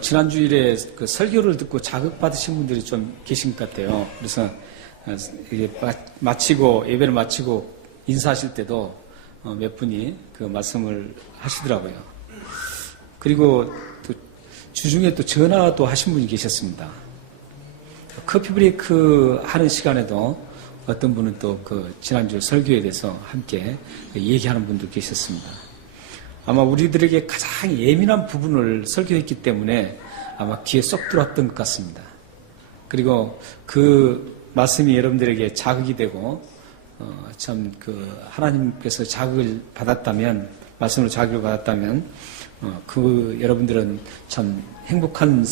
지난 주일에 그 설교를 듣고 자극받으신 분들이 좀 계신 것 같아요. 그래서 이게 마치고 예배를 마치고 인사하실 때도 몇 분이 그 말씀을 하시더라고요. 그리고 또 주중에 또 전화도 하신 분이 계셨습니다. 커피 브레이크 하는 시간에도 어떤 분은 또 그 지난주 설교에 대해서 함께 얘기하는 분도 계셨습니다. 아마 우리들에게 가장 예민한 부분을 설교했기 때문에 아마 귀에 쏙 들어왔던 것 같습니다. 그리고 그 말씀이 여러분들에게 자극이 되고 참 그 하나님께서 자극을 받았다면, 말씀으로 자극을 받았다면 그 여러분들은 참 행복한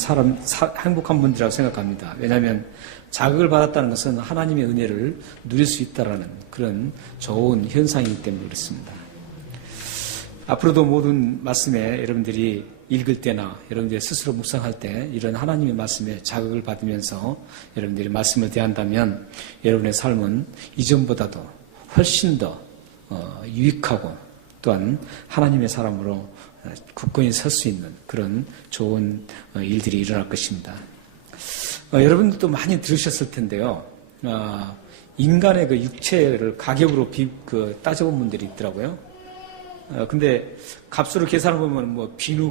행복한 분들이라고 생각합니다. 왜냐하면 자극을 받았다는 것은 하나님의 은혜를 누릴 수 있다라는 그런 좋은 현상이기 때문에 그렇습니다. 앞으로도 모든 말씀에 여러분들이 읽을 때나 여러분들이 스스로 묵상할 때 이런 하나님의 말씀에 자극을 받으면서 여러분들이 말씀을 대한다면 여러분의 삶은 이전보다도 훨씬 더 유익하고 또한 하나님의 사람으로 굳건히 설 수 있는 그런 좋은 일들이 일어날 것입니다. 여러분들도 많이 들으셨을 텐데요. 인간의 그 육체를 가격으로 따져본 분들이 있더라고요. 근데 값으로 계산해 보면 뭐 비누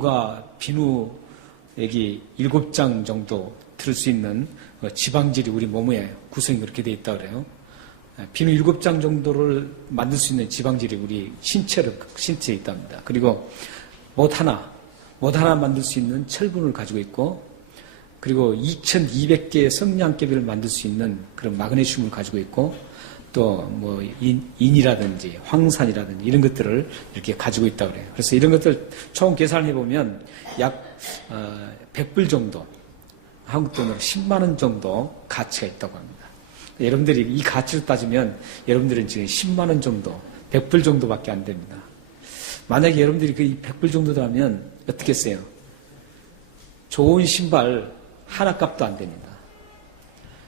여기 7장 정도 들을 수 있는 지방질이 우리 몸에 구성이 그렇게 되어 있다 그래요. 비누 7장 정도를 만들 수 있는 지방질이 우리 신체에 있답니다. 그리고 못 하나 만들 수 있는 철분을 가지고 있고, 그리고 2200개의 성냥개비를 만들 수 있는 그런 마그네슘을 가지고 있고, 또 뭐 인이라든지 황산이라든지 이런 것들을 이렇게 가지고 있다고 그래요. 그래서 이런 것들 총 계산해 보면 약 100불 정도, 한국 돈으로 10만 원 정도 가치가 있다고 합니다. 여러분들이 이 가치를 따지면 여러분들은 지금 10만 원 정도, 100불 정도밖에 안 됩니다. 만약에 여러분들이 그 100불 정도라면 어떻게 했어요? 좋은 신발 하나 값도 안 됩니다.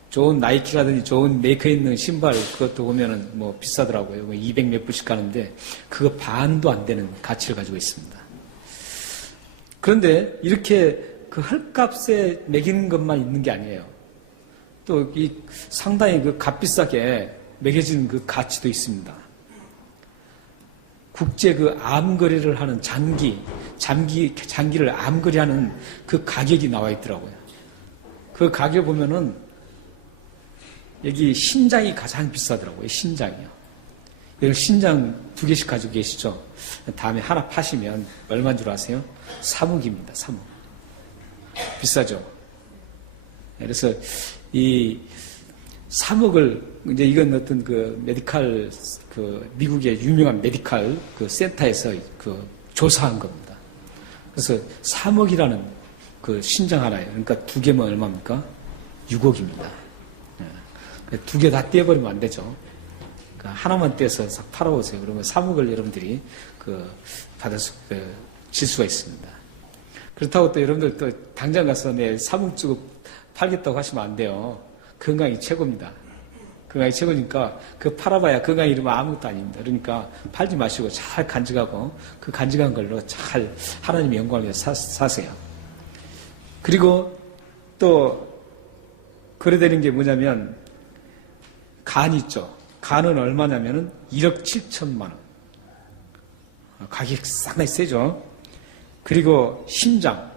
좋은 나이키라든지 좋은 메이커 있는 신발 그것도 보면은 뭐 비싸더라고요. 200 몇 불씩 가는데 그거 반도 안 되는 가치를 가지고 있습니다. 그런데 이렇게 그 헐값에 매기는 것만 있는 게 아니에요. 또 이 상당히 그 값비싸게 매겨진 그 가치도 있습니다. 국제 그 암 거래를 하는 장기를 암 거래하는 그 가격이 나와 있더라고요. 그 가격 보면은 여기 신장이 가장 비싸더라고요. 신장이요. 여기 신장 2개씩 가지고 계시죠? 다음에 하나 파시면 얼마인 줄 아세요? 3억입니다. 3억. 비싸죠? 그래서 이 3억을, 이제 이건 어떤 그 메디칼, 그 미국의 유명한 메디칼 그 센터에서 그 조사한 겁니다. 그래서 3억이라는 그 신장 하나예요. 그러니까 2개면 얼마입니까? 6억입니다. 2개 다 떼어버리면 안 되죠. 그러니까 하나만 떼서 싹 팔아보세요. 그러면 3억을 여러분들이 질 수가 있습니다. 그렇다고 또 여러분들 또 당장 가서 내 3억 주고 팔겠다고 하시면 안 돼요. 건강이 최고입니다. 건강이 최고니까 그 팔아봐야 건강이 이러면 아무것도 아닙니다. 그러니까 팔지 마시고 잘 간직하고 그 간직한 걸로 잘 하나님의 영광을 위해서 사세요. 그리고 또 거래되는 게 뭐냐면 간 있죠. 간은 얼마냐면은 1억 7천만 원. 가격이 상당히 세죠. 그리고 신장.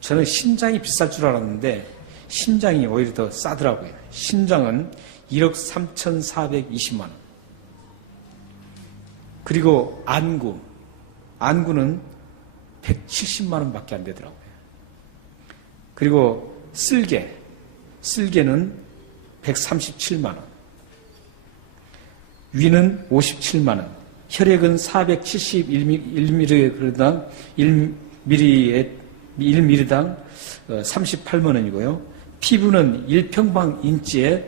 저는 신장이 비쌀 줄 알았는데 신장이 오히려 더 싸더라고요. 신장은 1억 3,420만 원. 그리고 안구. 안구는 170만 원밖에 안 되더라고요. 그리고 쓸개. 쓸개는 137만 원. 위는 57만 원. 혈액은 471mg당 1ml당 38만 원이고요. 피부는 1평방인치에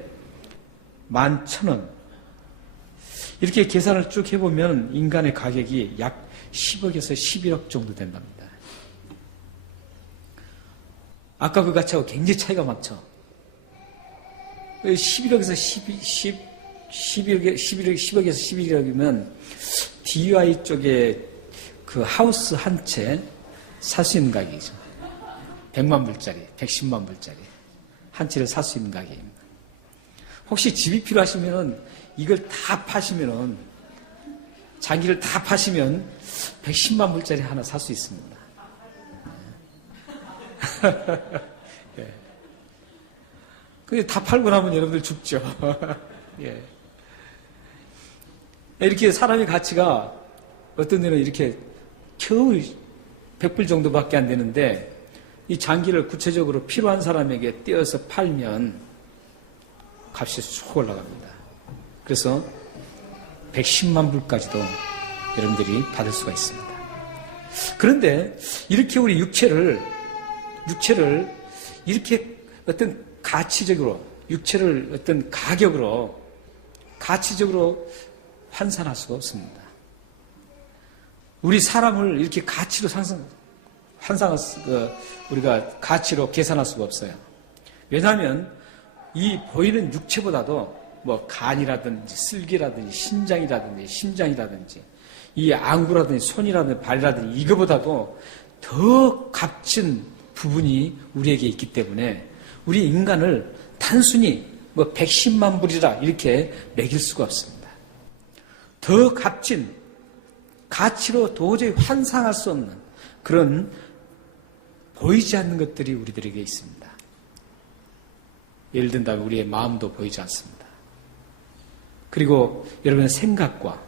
11,000원. 이렇게 계산을 쭉 해보면 인간의 가격이 약 10억에서 11억 정도 된답니다. 아까 그 가치하고 굉장히 차이가 많죠. 11억에서 11억이면 DUI 쪽에 그 하우스 한 채 살 수 있는 가격이죠. 100만 불짜리, 110만 불짜리 한 채를 살 수 있는 가격입니다. 혹시 집이 필요하시면은 이걸 다 파시면은 장기를 다 파시면 110만 불짜리 하나 살 수 있습니다. 예. 근데 다 팔고 나면 여러분들 죽죠. 예. 이렇게 사람의 가치가 어떤 데는 이렇게 겨우 100불 정도밖에 안 되는데 이 장기를 구체적으로 필요한 사람에게 떼어서 팔면 값이 쑥 올라갑니다. 그래서 110만 불까지도 여러분들이 받을 수가 있습니다. 그런데 이렇게 우리 육체를 이렇게 어떤 가치적으로 육체를 어떤 가격으로 가치적으로 환산할 수가 없습니다. 우리 사람을 이렇게 가치로 우리가 가치로 계산할 수가 없어요. 왜냐하면 이 보이는 육체보다도 뭐 간이라든지 쓸개라든지 신장이라든지 심장이라든지 이 안구라든지 손이라든지 발이라든지 이거보다도 더 값진 부분이 우리에게 있기 때문에 우리 인간을 단순히 뭐 110만 불이라 이렇게 매길 수가 없습니다. 더 값진 가치로 도저히 환상할 수 없는 그런 보이지 않는 것들이 우리들에게 있습니다. 예를 든다면 우리의 마음도 보이지 않습니다. 그리고 여러분의 생각과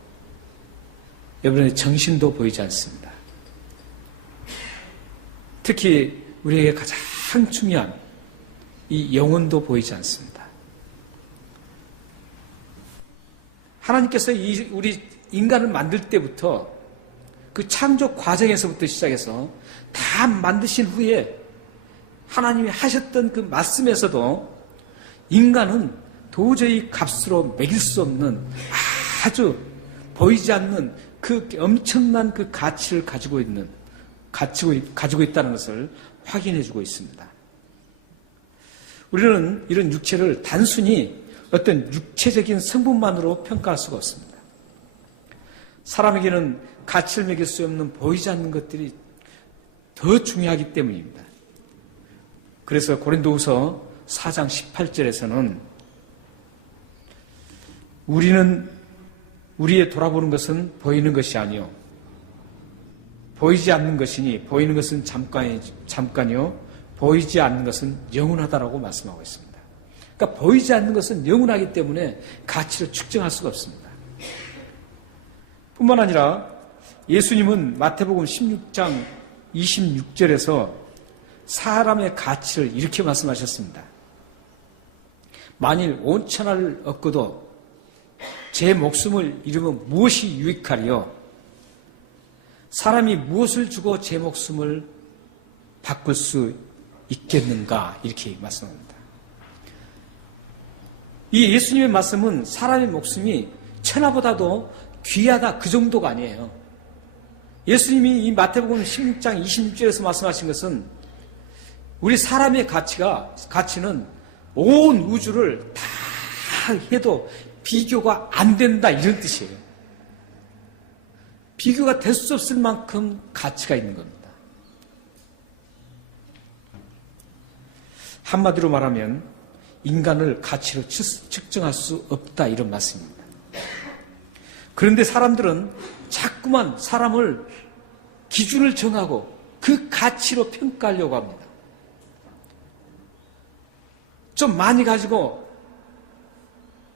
여러분의 정신도 보이지 않습니다. 특히 우리에게 가장 중요한 이 영혼도 보이지 않습니다. 하나님께서 우리 인간을 만들 때부터 그 창조 과정에서부터 시작해서 다 만드신 후에 하나님이 하셨던 그 말씀에서도 인간은 도저히 값으로 매길 수 없는 아주 보이지 않는 그 엄청난 그 가치를 가지고 있다는 것을 확인해 주고 있습니다. 우리는 이런 육체를 단순히 어떤 육체적인 성분만으로 평가할 수가 없습니다. 사람에게는 가치를 매길 수 없는 보이지 않는 것들이 더 중요하기 때문입니다. 그래서 고린도후서 4장 18절에서는 우리의 돌아보는 것은 보이는 것이 아니요 보이지 않는 것이니 보이는 것은 잠깐이요 보이지 않는 것은 영원하다라고 말씀하고 있습니다. 그러니까 보이지 않는 것은 영원하기 때문에 가치를 측정할 수가 없습니다. 뿐만 아니라 예수님은 마태복음 16장 26절에서 사람의 가치를 이렇게 말씀하셨습니다. 만일 5천원을 얻고도 제 목숨을 잃으면 무엇이 유익하리요? 사람이 무엇을 주고 제 목숨을 바꿀 수 있겠는가? 이렇게 말씀합니다. 이 예수님의 말씀은 사람의 목숨이 천하보다도 귀하다 그 정도가 아니에요. 예수님이 이 마태복음 16장 26절에서 말씀하신 것은 우리 사람의 가치는 온 우주를 다 해도 비교가 안 된다 이런 뜻이에요. 비교가 될 수 없을 만큼 가치가 있는 겁니다. 한마디로 말하면 인간을 가치로 측정할 수 없다 이런 말씀입니다. 그런데 사람들은 자꾸만 사람을 기준을 정하고 그 가치로 평가하려고 합니다. 좀 많이 가지고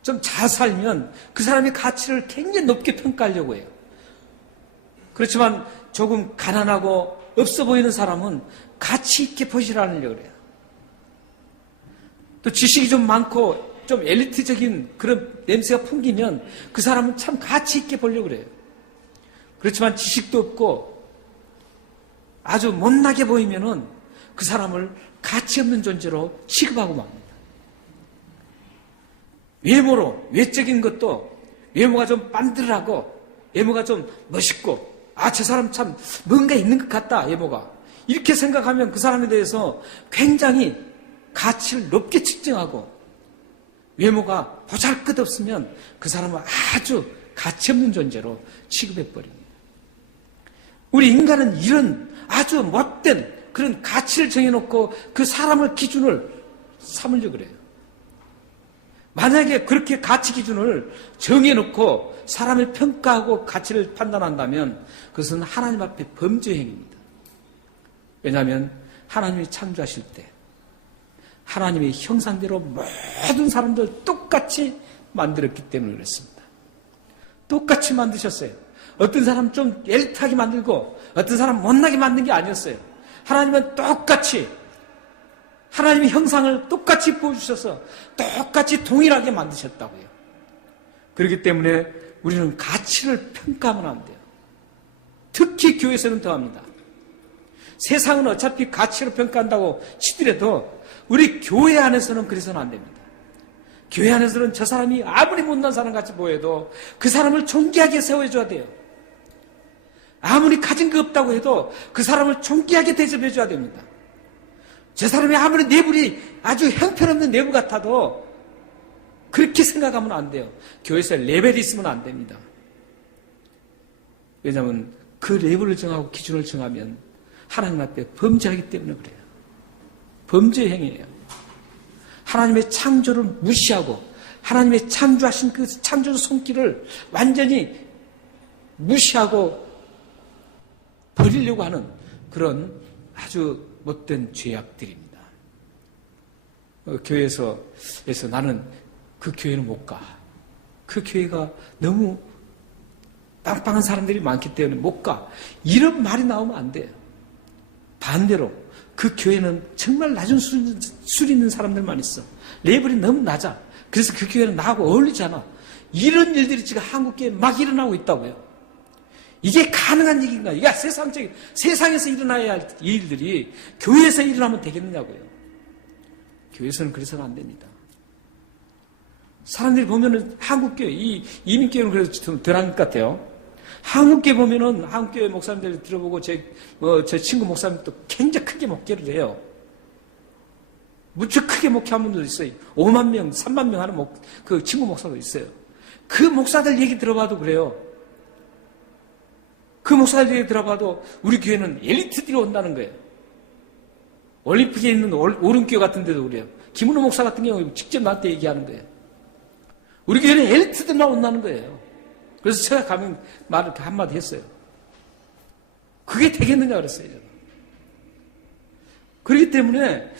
좀 잘 살면 그 사람의 가치를 굉장히 높게 평가하려고 해요. 그렇지만 조금 가난하고 없어 보이는 사람은 가치 있게 보시지 않으려고 그래요. 또 지식이 좀 많고 좀 엘리트적인 그런 냄새가 풍기면 그 사람은 참 가치 있게 보려고 그래요. 그렇지만 지식도 없고 아주 못나게 보이면은 그 사람을 가치 없는 존재로 취급하고 맙니다. 외모로, 외적인 것도 외모가 좀 빤들하고 외모가 좀 멋있고 저 사람 참 뭔가 있는 것 같다, 외모가. 이렇게 생각하면 그 사람에 대해서 굉장히 가치를 높게 측정하고 외모가 보잘것없으면 그 사람은 아주 가치 없는 존재로 취급해버립니다. 우리 인간은 이런 아주 못된 그런 가치를 정해놓고 그 사람을 기준을 삼으려고 그래요. 만약에 그렇게 가치 기준을 정해놓고 사람을 평가하고 가치를 판단한다면 그것은 하나님 앞에 범죄 행위입니다. 왜냐하면 하나님이 창조하실 때 하나님의 형상대로 모든 사람들 똑같이 만들었기 때문에 그렇습니다. 똑같이 만드셨어요. 어떤 사람 좀 엘리트하게 만들고 어떤 사람 못나게 만든 게 아니었어요. 하나님은 똑같이 하나님의 형상을 똑같이 보여주셔서 똑같이 동일하게 만드셨다고요. 그렇기 때문에 우리는 가치를 평가하면 안 돼요. 특히 교회에서는 더합니다. 세상은 어차피 가치로 평가한다고 치더라도 우리 교회 안에서는 그래서는 안 됩니다. 교회 안에서는 저 사람이 아무리 못난 사람 같이 보여도 그 사람을 존귀하게 세워줘야 돼요. 아무리 가진 거 없다고 해도 그 사람을 존귀하게 대접해줘야 됩니다. 저 사람이 아무리 내부이 아주 형편없는 내부 같아도 그렇게 생각하면 안 돼요. 교회에서 레벨이 있으면 안 됩니다. 왜냐하면 그 레벨을 정하고 기준을 정하면 하나님 앞에 범죄하기 때문에 그래요. 범죄 행위예요. 하나님의 창조를 무시하고 하나님의 창조하신 그 창조의 손길을 완전히 무시하고 버리려고 하는 그런 아주 못된 죄악들입니다. 교회에서 나는 그 교회는 못 가. 그 교회가 너무 빵빵한 사람들이 많기 때문에 못 가. 이런 말이 나오면 안 돼요. 반대로 그 교회는 정말 낮은 술 있는 사람들만 있어. 레벨이 너무 낮아. 그래서 그 교회는 나하고 어울리지 않아. 이런 일들이 지금 한국교회에 막 일어나고 있다고요. 이게 가능한 얘기인가? 이게 세상에서 일어나야 할 일들이 교회에서 일어나면 되겠느냐고요. 교회에서는 그래서는 안 됩니다. 사람들이 보면은 한국교회, 이 이민교회는 그래도 좀 덜한 것 같아요. 한국교회 보면은 한국교회 목사님들 들어보고 제 친구 목사님도 굉장히 크게 목회를 해요. 무척 크게 목회하는 분도 있어요. 5만 명, 3만 명 하는 그 친구 목사도 있어요. 그 목사들 얘기 들어봐도 그래요. 그 목사들 얘기 들어봐도 우리 교회는 엘리트들이 온다는 거예요. 올림픽에 있는 오른교회 같은 데도 그래요. 김은호 목사 같은 경우에 직접 나한테 얘기하는 거예요. 우리 교회는 엘리트들만 온다는 거예요. 그래서 제가 가면 말을 한마디 했어요. 그게 되겠느냐 그랬어요. 저는. 그렇기 때문에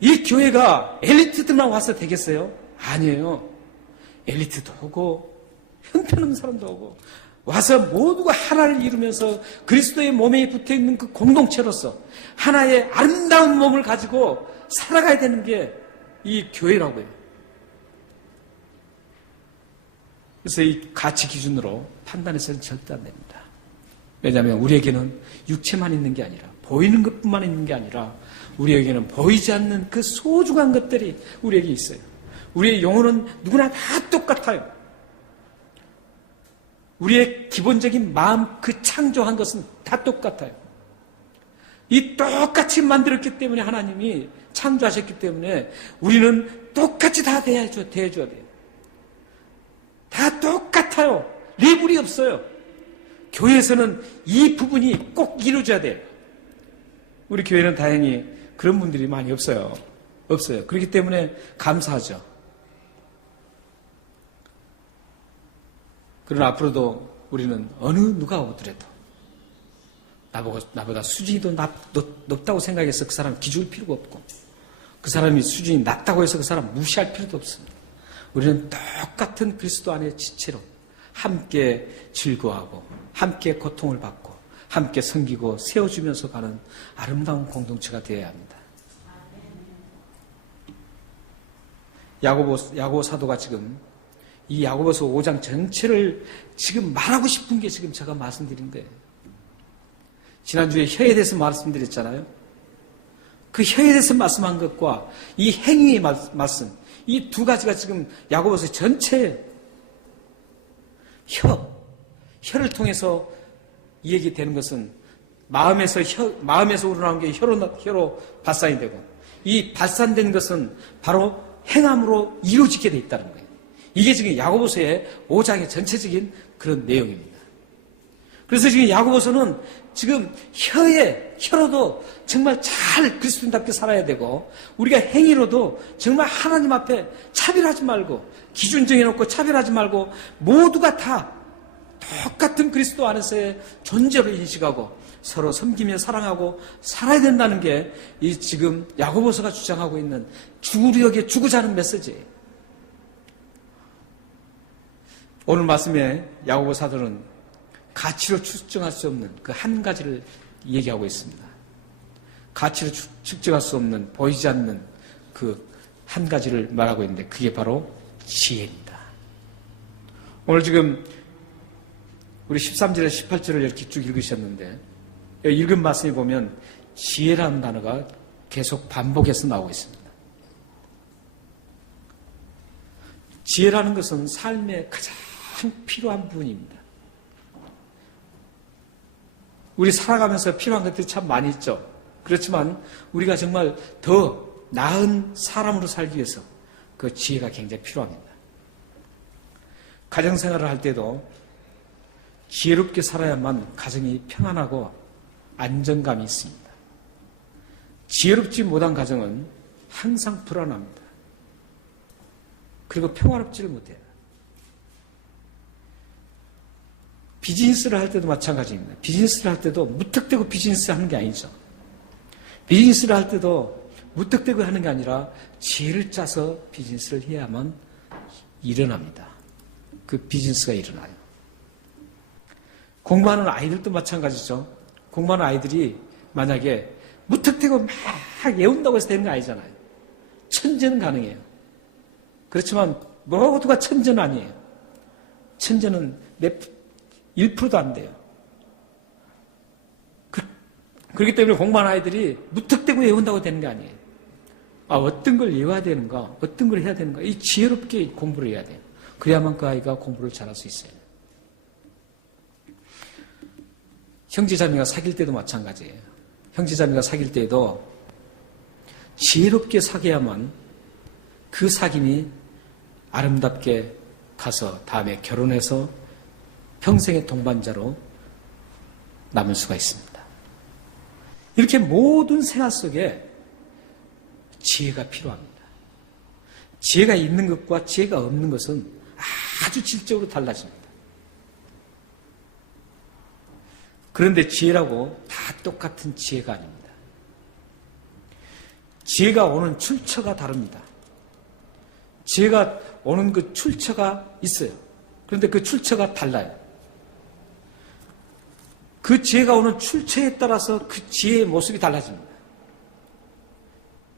이 교회가 엘리트들만 와서 되겠어요? 아니에요. 엘리트도 오고 형편없는 사람도 오고 와서 모두가 하나를 이루면서 그리스도의 몸에 붙어있는 그 공동체로서 하나의 아름다운 몸을 가지고 살아가야 되는 게 이 교회라고요. 그래서 이 가치 기준으로 판단해서는 절대 안 됩니다. 왜냐하면 우리에게는 육체만 있는 게 아니라 보이는 것뿐만 있는 게 아니라 우리에게는 보이지 않는 그 소중한 것들이 우리에게 있어요. 우리의 영혼은 누구나 다 똑같아요. 우리의 기본적인 마음 그 창조한 것은 다 똑같아요. 이 똑같이 만들었기 때문에 하나님이 창조하셨기 때문에 우리는 똑같이 다 대해줘야 돼요. 다 똑같아요. 레벨이 없어요. 교회에서는 이 부분이 꼭 이루어져야 돼요. 우리 교회는 다행히 그런 분들이 많이 없어요. 그렇기 때문에 감사하죠. 그러나 앞으로도 우리는 어느 누가 오더라도 나보다 수준이 더 높다고 생각해서 그 사람 기죽을 필요가 없고 그 사람이 수준이 낮다고 해서 그 사람 무시할 필요도 없습니다. 우리는 똑같은 그리스도 안의 지체로 함께 즐거워하고 함께 고통을 받고 함께 섬기고 세워주면서 가는 아름다운 공동체가 되어야 합니다. 야고보 사도가 지금 이 야고보서 5장 전체를 지금 말하고 싶은 게 지금 제가 말씀드린 거예요. 지난주에 혀에 대해서 말씀드렸잖아요. 그 혀에 대해서 말씀한 것과 이 행위의 말씀, 이 두 가지가 지금 야고보서 전체 혀를 통해서 이 얘기 되는 것은 마음에서 우러나온 게 혀로 발산이 되고 이 발산된 것은 바로 행함으로 이루어지게 돼 있다는 거예요. 이게 지금 야고보서의 5장의 전체적인 그런 내용입니다. 그래서 지금 야고보서는 지금 혀로도 정말 잘 그리스도인답게 살아야 되고, 우리가 행위로도 정말 하나님 앞에 차별하지 말고, 기준 정해놓고 차별하지 말고, 모두가 다 똑같은 그리스도 안에서의 존재로 인식하고 서로 섬기며 사랑하고 살아야 된다는 게 이 지금 야고보서가 주장하고 있는 주구력에 주고자 하는 메시지예요. 오늘 말씀에 야고보 사도는 가치로 측정할 수 없는 그 한 가지를 얘기하고 있습니다. 가치로 측정할 수 없는, 보이지 않는 그 한 가지를 말하고 있는데 그게 바로 지혜입니다. 오늘 지금 우리 13절에 18절을 이렇게 쭉 읽으셨는데, 읽은 말씀에 보면 지혜라는 단어가 계속 반복해서 나오고 있습니다. 지혜라는 것은 삶의 가장 필요한 부분입니다. 우리 살아가면서 필요한 것들이 참 많이 있죠. 그렇지만 우리가 정말 더 나은 사람으로 살기 위해서 그 지혜가 굉장히 필요합니다. 가정생활을 할 때도 지혜롭게 살아야만 가정이 평안하고 안정감이 있습니다. 지혜롭지 못한 가정은 항상 불안합니다. 그리고 평화롭지를 못해요. 비즈니스를 할 때도 마찬가지입니다. 비즈니스를 할 때도 무턱대고 비즈니스 하는 게 아니죠. 비즈니스를 할 때도 무턱대고 하는 게 아니라 지혜를 짜서 비즈니스를 해야만 일어납니다. 그 비즈니스가 일어나요. 공부하는 아이들도 마찬가지죠. 공부하는 아이들이 만약에 무턱대고 막 외운다고 해서 되는 거 아니잖아요. 천재는 가능해요. 그렇지만 모두가 천재는 아니에요. 천재는 1%도 안 돼요. 그렇기 때문에 공부하는 아이들이 무턱대고 외운다고 되는 게 아니에요. 어떤 걸 외워야 되는가, 어떤 걸 해야 되는가, 이 지혜롭게 공부를 해야 돼요. 그래야만 그 아이가 공부를 잘할 수 있어요. 형제자매가 사귈 때도 마찬가지예요. 형제자매가 사귈 때에도 지혜롭게 사귀어야만 그 사귐이 아름답게 가서 다음에 결혼해서 평생의 동반자로 남을 수가 있습니다. 이렇게 모든 생활 속에 지혜가 필요합니다. 지혜가 있는 것과 지혜가 없는 것은 아주 질적으로 달라집니다. 그런데 지혜라고 다 똑같은 지혜가 아닙니다. 지혜가 오는 출처가 다릅니다. 지혜가 오는 그 출처가 있어요. 그런데 그 출처가 달라요. 그 지혜가 오는 출처에 따라서 그 지혜의 모습이 달라집니다.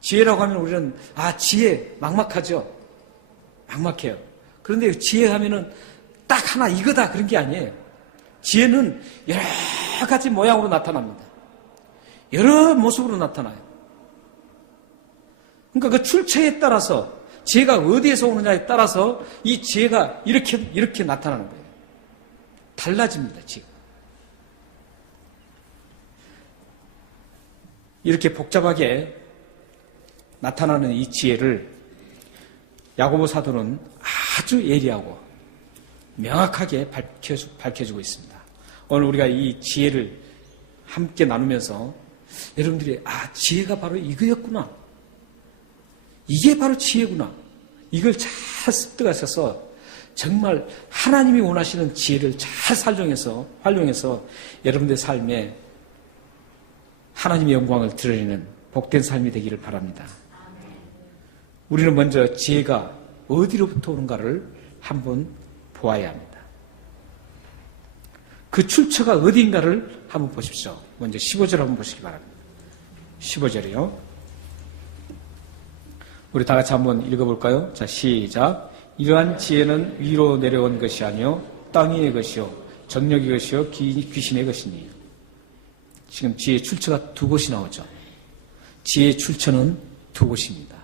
지혜라고 하면 우리는 지혜 막막하죠. 막막해요. 그런데 지혜 하면은 딱 하나 이거다 그런 게 아니에요. 지혜는 여러 가지 모양으로 나타납니다. 여러 모습으로 나타나요. 그러니까 그 출처에 따라서 지혜가 어디에서 오느냐에 따라서 이 지혜가 이렇게 나타나는 거예요. 달라집니다, 지혜가. 이렇게 복잡하게 나타나는 이 지혜를 야고보 사도는 아주 예리하고 명확하게 밝혀주고 있습니다. 오늘 우리가 이 지혜를 함께 나누면서 여러분들이 지혜가 바로 이거였구나. 이게 바로 지혜구나. 이걸 잘 습득하셔서 정말 하나님이 원하시는 지혜를 잘 활용해서 여러분들의 삶에 하나님의 영광을 드러내는 복된 삶이 되기를 바랍니다. 우리는 먼저 지혜가 어디로부터 오는가를 한번 보아야 합니다. 그 출처가 어디인가를 한번 보십시오. 먼저 15절 한번 보시기 바랍니다. 15절이요. 우리 다 같이 한번 읽어볼까요? 자, 시작. 이러한 지혜는 위로 내려온 것이 아니요 땅 위의 것이요 정력의 것이요 귀신의 것이니. 지금 지혜의 출처가 두 곳이 나오죠. 지혜의 출처는 두 곳입니다.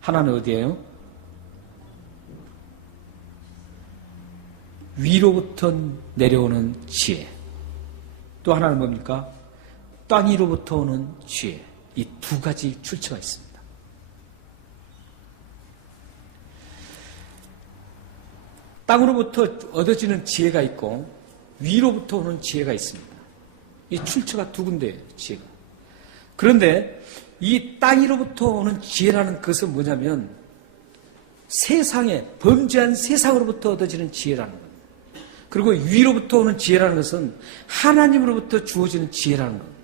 하나는 어디예요? 위로부터 내려오는 지혜. 또 하나는 뭡니까? 땅 위로부터 오는 지혜. 이 두 가지 출처가 있습니다. 땅으로부터 얻어지는 지혜가 있고 위로부터 오는 지혜가 있습니다. 이 출처가 두 군데예요, 지혜가. 그런데 이 땅 위로부터 오는 지혜라는 것은 뭐냐면 세상에, 범죄한 세상으로부터 얻어지는 지혜라는 겁니다. 그리고 위로부터 오는 지혜라는 것은 하나님으로부터 주어지는 지혜라는 겁니다.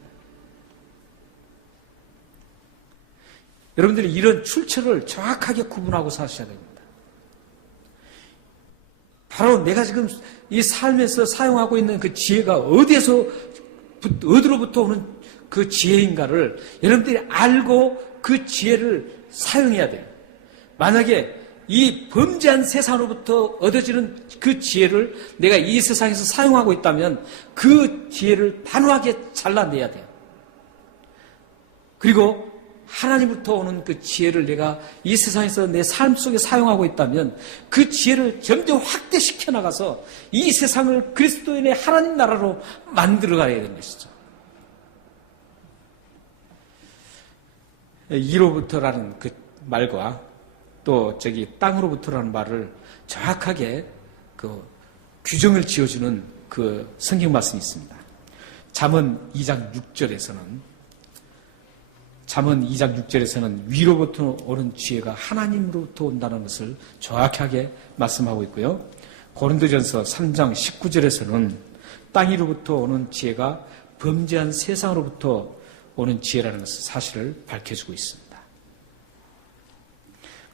여러분들이 이런 출처를 정확하게 구분하고 사셔야 됩니다. 바로 내가 지금 이 삶에서 사용하고 있는 그 지혜가 어디로부터 오는 그 지혜인가를 여러분들이 알고 그 지혜를 사용해야 돼요. 만약에 이 범죄한 세상으로부터 얻어지는 그 지혜를 내가 이 세상에서 사용하고 있다면 그 지혜를 단호하게 잘라내야 돼요. 그리고 하나님부터 오는 그 지혜를 내가 이 세상에서 내 삶 속에 사용하고 있다면 그 지혜를 점점 확대시켜 나가서 이 세상을 그리스도인의 하나님 나라로 만들어가야 되는 것이죠. 이로부터라는 그 말과 또 땅으로부터라는 말을 정확하게 그 규정을 지어주는 그 성경 말씀이 있습니다. 잠언 2장 6절에서는 위로부터 오는 지혜가 하나님으로부터 온다는 것을 정확하게 말씀하고 있고요. 고린도전서 3장 19절에서는 땅 위로부터 오는 지혜가 범죄한 세상으로부터 오는 지혜라는 것을 사실을 밝혀주고 있습니다.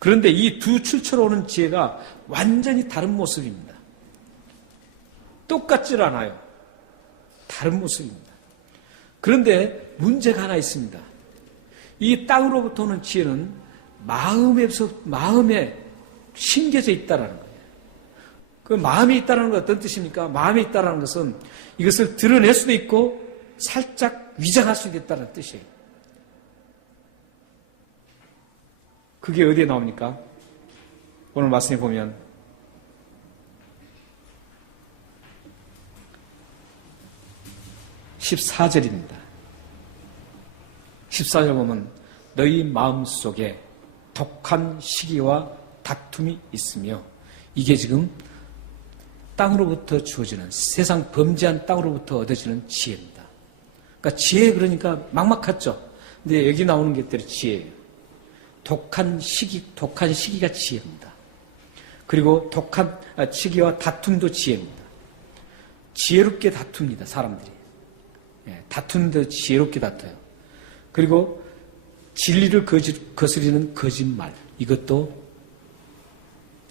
그런데 이 두 출처로 오는 지혜가 완전히 다른 모습입니다. 똑같질 않아요. 다른 모습입니다. 그런데 문제가 하나 있습니다. 이 땅으로부터 오는 지혜는 마음에 심겨져 있다는 거예요. 그 마음이 있다는 건 어떤 뜻입니까? 마음이 있다는 것은 이것을 드러낼 수도 있고 살짝 위장할 수도 있다는 뜻이에요. 그게 어디에 나옵니까? 오늘 말씀에 보면 14절입니다. 14절 보면 너희 마음속에 독한 시기와 다툼이 있으며 이게 지금 땅으로부터 주어지는 세상 범죄한 땅으로부터 얻어지는 지혜입니다. 그러니까 지혜 그러니까 막막하죠. 근데 여기 나오는 것들이 지혜예요. 독한 시기가 지혜입니다. 그리고 독한 시기와 다툼도 지혜입니다. 지혜롭게 다툽니다, 사람들이. 다투는데 지혜롭게 다퉈요. 그리고 진리를 거스리는 거짓말, 이것도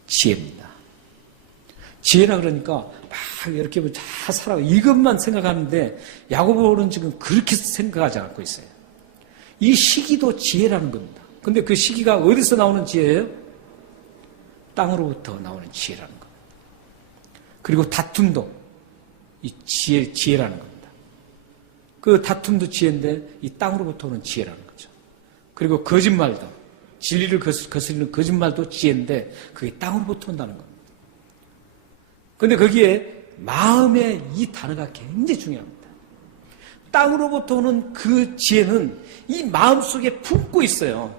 지혜입니다. 지혜라 그러니까 막 이렇게 잘 살아 이것만 생각하는데 야고보는 지금 그렇게 생각하지 않고 있어요. 이 시기도 지혜라는 겁니다. 근데 그 시기가 어디서 나오는 지혜예요? 땅으로부터 나오는 지혜라는 겁니다. 그리고 다툼도 이 지혜라는 겁니다. 그 다툼도 지혜인데 이 땅으로부터 오는 지혜라는 거죠. 그리고 거짓말도 진리를 거스리는 거짓말도 지혜인데 그게 땅으로부터 온다는 겁니다. 근데 거기에 마음의 이 단어가 굉장히 중요합니다. 땅으로부터 오는 그 지혜는 이 마음속에 품고 있어요.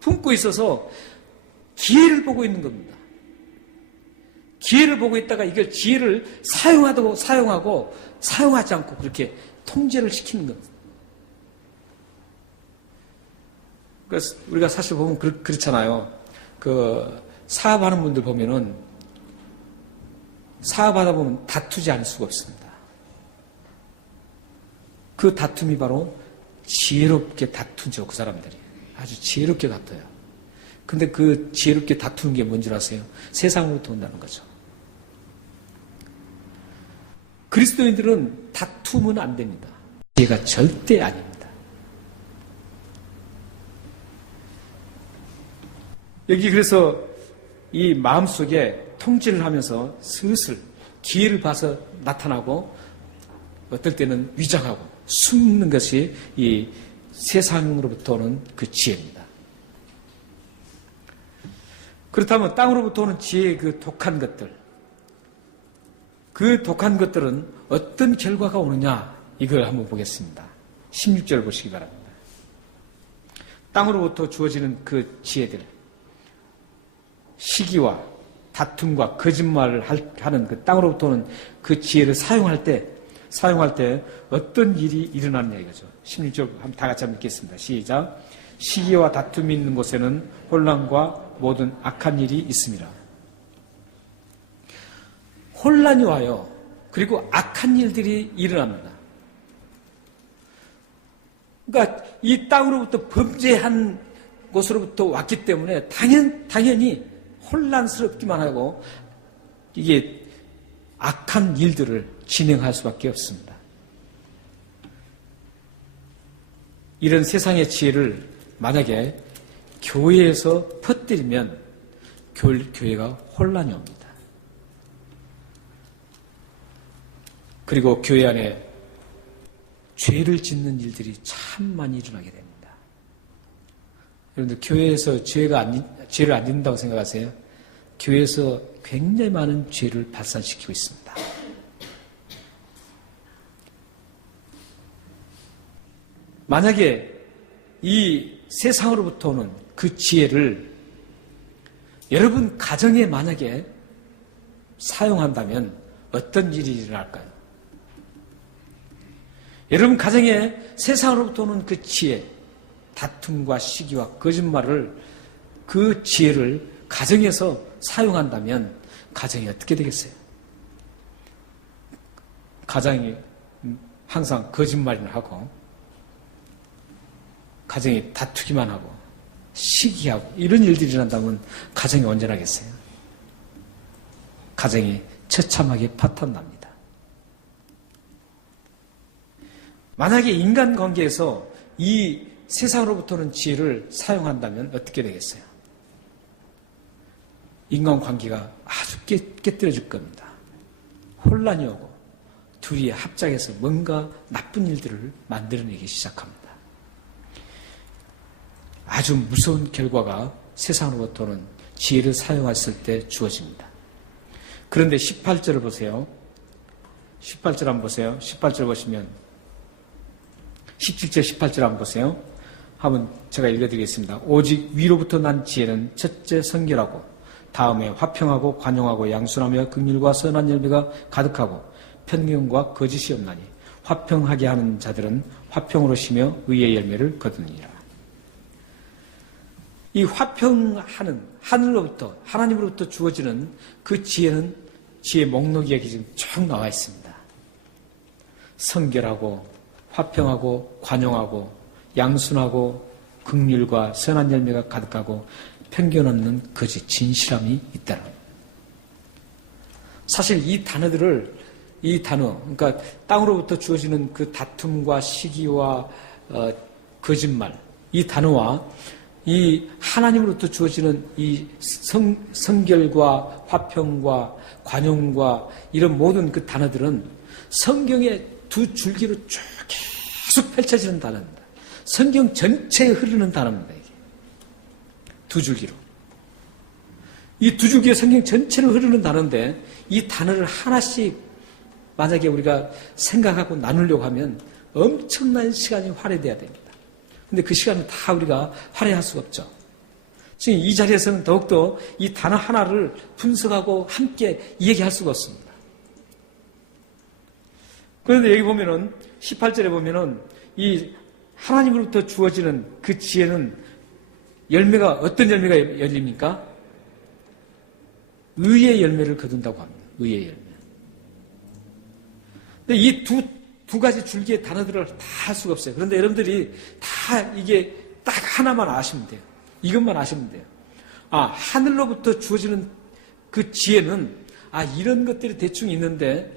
품고 있어서 기회를 보고 있는 겁니다. 기회를 보고 있다가 이걸 지혜를 사용하고 사용하지 않고 그렇게 통제를 시키는 겁니다. 그래서 우리가 사실 보면 그렇잖아요. 그 사업하는 분들 보면은 사업하다 보면 다투지 않을 수가 없습니다. 그 다툼이 바로 지혜롭게 다투죠, 그 사람들이. 아주 지혜롭게 다퉈요. 근데 그 지혜롭게 다투는 게 뭔지 아세요? 세상으로부터 온다는 거죠. 그리스도인들은 다투면 안 됩니다. 지혜가 절대 아닙니다. 여기 그래서 이 마음속에 통제를 하면서 슬슬 기회를 봐서 나타나고 어떨 때는 위장하고 숨는 것이 이 세상으로부터 오는 그 지혜입니다. 그렇다면 땅으로부터 오는 지혜의 그 독한 것들, 그 독한 것들은 어떤 결과가 오느냐 이걸 한번 보겠습니다. 16절 보시기 바랍니다. 땅으로부터 주어지는 그 지혜들, 시기와 다툼과 거짓말을 하는 그 땅으로부터 오는 그 지혜를 사용할 때 어떤 일이 일어나느냐 이거죠. 16절 다 같이 한번 읽겠습니다. 시작. 시기와 다툼이 있는 곳에는 혼란과 모든 악한 일이 있습니다. 혼란이 와요. 그리고 악한 일들이 일어납니다. 그러니까 이 땅으로부터 범죄한 곳으로부터 왔기 때문에 당연히 혼란스럽기만 하고 이게 악한 일들을 진행할 수밖에 없습니다. 이런 세상의 지혜를 만약에 교회에서 퍼뜨리면 교회가 혼란이 옵니다. 그리고 교회 안에 죄를 짓는 일들이 참 많이 일어나게 됩니다. 여러분들 교회에서 죄를 안 짓는다고 생각하세요? 교회에서 굉장히 많은 죄를 발산시키고 있습니다. 만약에 이 세상으로부터 오는 그 지혜를 여러분 가정에 만약에 사용한다면 어떤 일이 일어날까요? 여러분 가정에 세상으로부터 오는 그 지혜, 다툼과 시기와 거짓말을 그 지혜를 가정에서 사용한다면 가정이 어떻게 되겠어요? 가정이 항상 거짓말을 하고 가정이 다투기만 하고 시기하고 이런 일들이 일어난다면 가정이 온전하겠어요? 가정이 처참하게 파탄납니다. 만약에 인간관계에서 이 세상으로부터는 지혜를 사용한다면 어떻게 되겠어요? 인간관계가 아주 깨뜨려질 겁니다. 혼란이 오고 둘이 합작해서 뭔가 나쁜 일들을 만들어내기 시작합니다. 아주 무서운 결과가 세상으로부터는 지혜를 사용했을 때 주어집니다. 그런데 18절을 보세요. 18절 한번 보세요. 18절 보시면 17절 18절 한번 보세요. 한번 제가 읽어드리겠습니다. 오직 위로부터 난 지혜는 첫째 성결하고 다음에 화평하고 관용하고 양순하며 긍휼과 선한 열매가 가득하고 편견과 거짓이 없나니 화평하게 하는 자들은 화평으로 쉬며 의의 열매를 거두니라. 이 화평하는 하늘로부터 하나님으로부터 주어지는 그 지혜는 지혜 목록이 여기 지금 쭉 나와 있습니다. 성결하고 화평하고 관용하고 양순하고 긍휼과 선한 열매가 가득하고 편견 없는 거짓 진실함이 있다는. 사실 이 단어들을 그러니까 땅으로부터 주어지는 그 다툼과 시기와 거짓말 이 단어와 이 하나님으로부터 주어지는 이 성결과 화평과 관용과 이런 모든 그 단어들은 성경의 두 줄기로 쭉 계속 펼쳐지는 단어입니다. 성경 전체에 흐르는 단어입니다. 이게. 두 줄기로. 이 두 줄기의 성경 전체로 흐르는 단어인데 이 단어를 하나씩 만약에 우리가 생각하고 나누려고 하면 엄청난 시간이 할애돼야 됩니다. 근데 그 시간을 다 우리가 할애할 수가 없죠. 지금 이 자리에서는 더욱더 이 단어 하나를 분석하고 함께 얘기할 수가 없습니다. 그런데 여기 보면은 18절에 보면은 이 하나님으로부터 주어지는 그 지혜는 열매가 어떤 열매가 열립니까? 의의 열매를 거둔다고 합니다. 의의 열매. 근데 이 두 가지 줄기의 단어들을 다 할 수가 없어요. 그런데 여러분들이 다 이게 딱 하나만 아시면 돼요. 이것만 아시면 돼요. 하늘로부터 주어지는 그 지혜는 이런 것들이 대충 있는데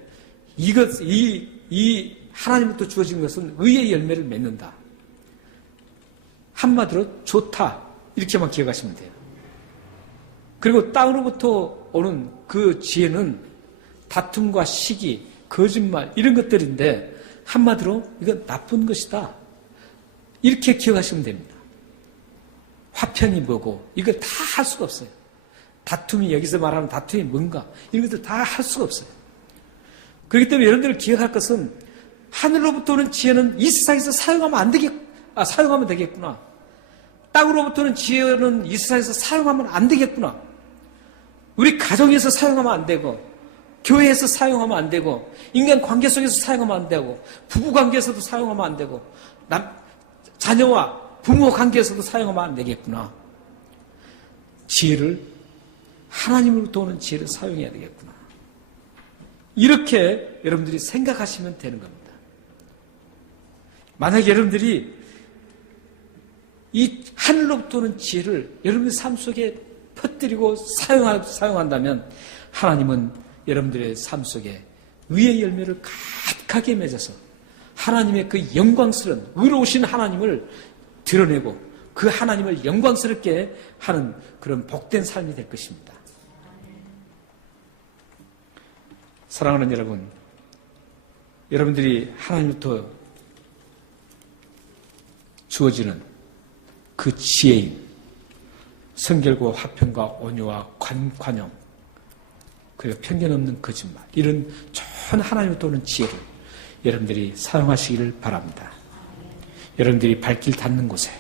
이 하나님부터 주어진 것은 의의 열매를 맺는다. 한마디로 좋다. 이렇게만 기억하시면 돼요. 그리고 땅으로부터 오는 그 지혜는 다툼과 시기, 거짓말 이런 것들인데 한마디로 이건 나쁜 것이다. 이렇게 기억하시면 됩니다. 화평이 뭐고 이거 다 할 수가 없어요. 다툼이 여기서 말하는 다툼이 뭔가 이런 것들 다 할 수가 없어요. 그렇기 때문에 여러분들 기억할 것은 하늘로부터 오는 지혜는 이 세상에서 사용하면 되겠구나. 땅으로부터 오는 지혜는 이 세상에서 사용하면 안 되겠구나. 우리 가정에서 사용하면 안 되고, 교회에서 사용하면 안 되고, 인간 관계 속에서 사용하면 안 되고, 부부 관계에서도 사용하면 안 되고, 자녀와 부모 관계에서도 사용하면 안 되겠구나. 지혜를, 하나님으로부터 오는 지혜를 사용해야 되겠구나. 이렇게 여러분들이 생각하시면 되는 겁니다. 만약에 여러분들이 이 하늘로부터 오는 지혜를 여러분의 삶 속에 퍼뜨리고 사용한다면 하나님은 여러분들의 삶 속에 의의 열매를 가득하게 맺어서 하나님의 그 영광스러운 의로우신 하나님을 드러내고 그 하나님을 영광스럽게 하는 그런 복된 삶이 될 것입니다. 사랑하는 여러분, 여러분들이 하나님부터 주어지는 그 지혜인 성결과 화평과 온유와 관용, 그리고 편견 없는 거짓말, 이런 좋은 하나님부터 오는 지혜를 여러분들이 사용하시기를 바랍니다. 여러분들이 발길 닿는 곳에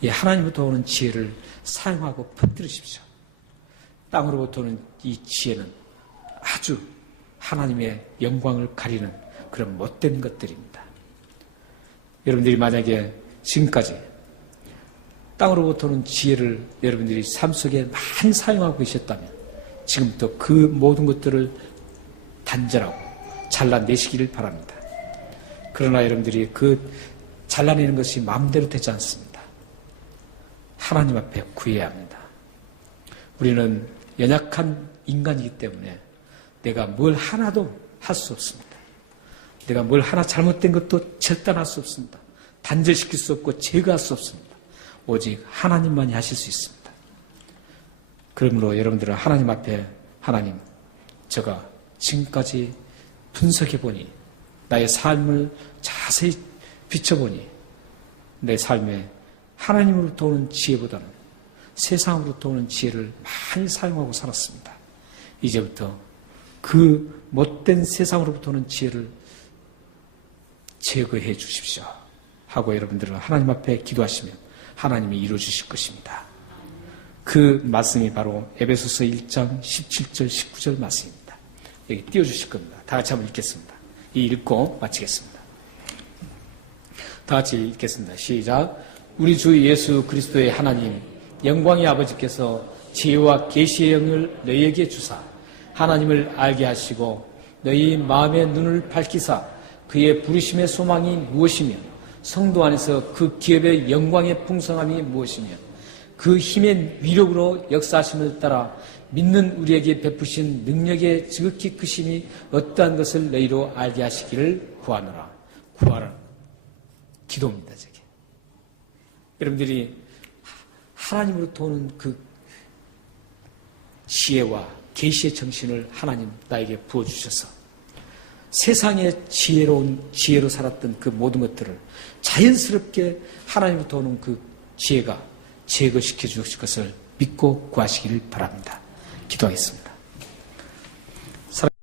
이 하나님부터 오는 지혜를 사용하고 퍼뜨리십시오. 땅으로부터 오는 이 지혜는 아주 하나님의 영광을 가리는 그런 못된 것들입니다. 여러분들이 만약에 지금까지 땅으로부터 오는 지혜를 여러분들이 삶 속에 많이 사용하고 계셨다면 지금부터 그 모든 것들을 단절하고 잘라내시기를 바랍니다. 그러나 여러분들이 그 잘라내는 것이 마음대로 되지 않습니다. 하나님 앞에 구해야 합니다. 우리는 연약한 인간이기 때문에 내가 뭘 하나도 할 수 없습니다. 내가 뭘 하나 잘못된 것도 절단할 수 없습니다. 단절시킬 수 없고 제거할 수 없습니다. 오직 하나님만이 하실 수 있습니다. 그러므로 여러분들은 하나님 앞에 하나님, 제가 지금까지 분석해보니 나의 삶을 자세히 비춰보니 내 삶에 하나님으로부터 오는 지혜보다는 세상으로부터 오는 지혜를 많이 사용하고 살았습니다. 이제부터 그 못된 세상으로부터 오는 지혜를 제거해 주십시오 하고 여러분들은 하나님 앞에 기도하시면 하나님이 이루어주실 것입니다. 그 말씀이 바로 에베소서 1장 17절 19절 말씀입니다. 여기 띄워주실 겁니다. 다 같이 한번 읽겠습니다. 이 읽고 마치겠습니다. 다 같이 읽겠습니다. 시작. 우리 주 예수 그리스도의 하나님 영광의 아버지께서 지혜와 계시의 영을 너희에게 주사 하나님을 알게 하시고 너희 마음의 눈을 밝히사 그의 부르심의 소망이 무엇이며 성도 안에서 그 기업의 영광의 풍성함이 무엇이며 그 힘의 위력으로 역사하심을 따라 믿는 우리에게 베푸신 능력의 지극히 크심이 어떠한 것을 너희로 알게 하시기를 구하노라. 구하라. 기도입니다. 저게. 여러분들이 하나님으로부터 오는 그 지혜와 계시의 정신을 하나님 나에게 부어주셔서 세상의 지혜로 살았던 그 모든 것들을 자연스럽게 하나님부터 오는 그 지혜가 제거시켜 주실 것을 믿고 구하시기를 바랍니다. 기도하겠습니다.